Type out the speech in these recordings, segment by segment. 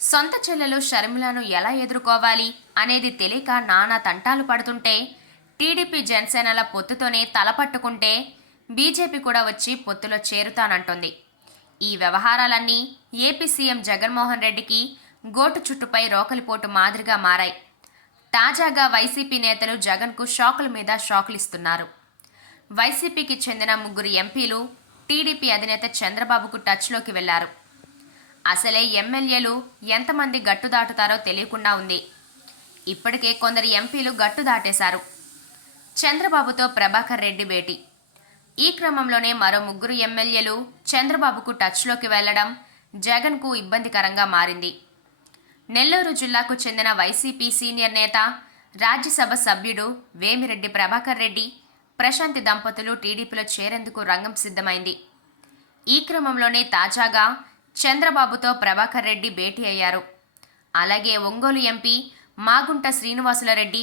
సొంత చెల్లెలు షర్మిలను ఎలా ఎదుర్కోవాలి అనేది తెలియక నానా తంటాలు పడుతుంటే టీడీపీ జనసేనల పొత్తుతోనే తలపట్టుకుంటే బీజేపీ కూడా వచ్చి పొత్తులో చేరుతానంటోంది. ఈ వ్యవహారాలన్నీ ఏపీ సీఎం జగన్మోహన్ రెడ్డికి గోటు చుట్టుపై రోకలిపోటు మాదిరిగా మారాయి. తాజాగా వైసీపీ నేతలు జగన్కు షాకుల మీద షాకులిస్తున్నారు. వైసీపీకి చెందిన 3 ఎంపీలు టీడీపీ అధినేత చంద్రబాబుకు టచ్లోకి వెళ్లారు. అసలే ఎమ్మెల్యేలు ఎంతమంది గట్టు దాటుతారో తెలియకుండా ఉంది. ఇప్పటికే కొందరు ఎంపీలు గట్టు దాటేశారు. చంద్రబాబుతో ప్రభాకర్ రెడ్డి భేటీ. ఈ క్రమంలోనే మరో 3 ఎమ్మెల్యేలు చంద్రబాబుకు టచ్లోకి వెళ్లడం జగన్కు ఇబ్బందికరంగా మారింది. నెల్లూరు జిల్లాకు చెందిన వైసీపీ సీనియర్ నేత, రాజ్యసభ సభ్యుడు వేమిరెడ్డి ప్రభాకర్ రెడ్డి, ప్రశాంతి దంపతులు టీడీపీలో చేరేందుకు రంగం సిద్ధమైంది. ఈ క్రమంలోనే తాజాగా చంద్రబాబుతో ప్రభాకర్ రెడ్డి భేటీ అయ్యారు. అలాగే ఒంగోలు ఎంపీ మాగుంట శ్రీనివాసులరెడ్డి,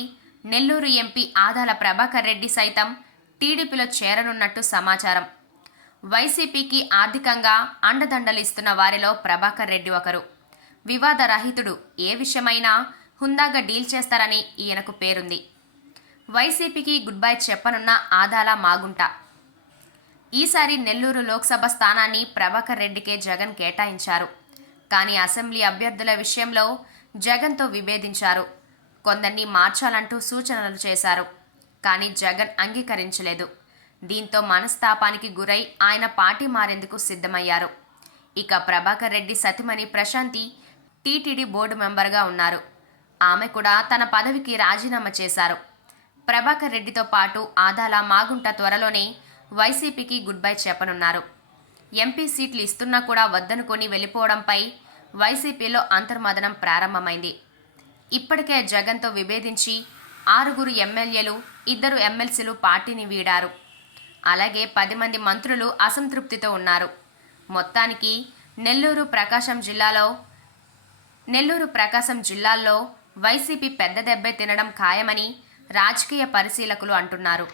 నెల్లూరు ఎంపీ ఆదాల ప్రభాకర్ రెడ్డి సైతం టీడీపీలో చేరనున్నట్టు సమాచారం. వైసీపీకి ఆర్థికంగా అండదండలు ఇస్తున్న వారిలో ప్రభాకర్ రెడ్డి ఒకరు. వివాదరహితుడు, ఏ విషయమైనా హుందాగా డీల్ చేస్తారని ఈయనకు పేరుంది. వైసీపీకి గుడ్ బై చెప్పనున్న ఆదాల మాగుంట. ఈసారి నెల్లూరు లోక్సభ స్థానాన్ని ప్రభాకర్ రెడ్డికే జగన్ కేటాయించారు. కానీ అసెంబ్లీ అభ్యర్థుల విషయంలో జగన్తో విభేదించారు. కొందరిని మార్చాలంటూ సూచనలు చేశారు. కానీ జగన్ అంగీకరించలేదు. దీంతో మనస్తాపానికి గురై ఆయన పార్టీ మారేందుకు సిద్ధమయ్యారు. ఇక ప్రభాకర్ రెడ్డి సతిమణి ప్రశాంతి టీటీడీ బోర్డు మెంబర్గా ఉన్నారు. ఆమె కూడా తన పదవికి రాజీనామా చేశారు. ప్రభాకర్ రెడ్డితో పాటు ఆదాల మాగుంట త్వరలోనే వైసీపీకి గుడ్ బై చెప్పనున్నారు. ఎంపీ సీట్లు ఇస్తున్నా కూడా వద్దనుకొని వెళ్ళిపోవడంపై వైసీపీలో అంతర్మదనం ప్రారంభమైంది. ఇప్పటికే జగన్తో విభేదించి 6 ఎమ్మెల్యేలు, 2 ఎమ్మెల్సీలు పార్టీని వీడారు. అలాగే 10 మంది మంత్రులు అసంతృప్తితో ఉన్నారు. మొత్తానికి నెల్లూరు ప్రకాశం జిల్లాల్లో వైసీపీ పెద్ద దెబ్బే తినడం ఖాయమని రాజకీయ పరిశీలకులు అంటున్నారు.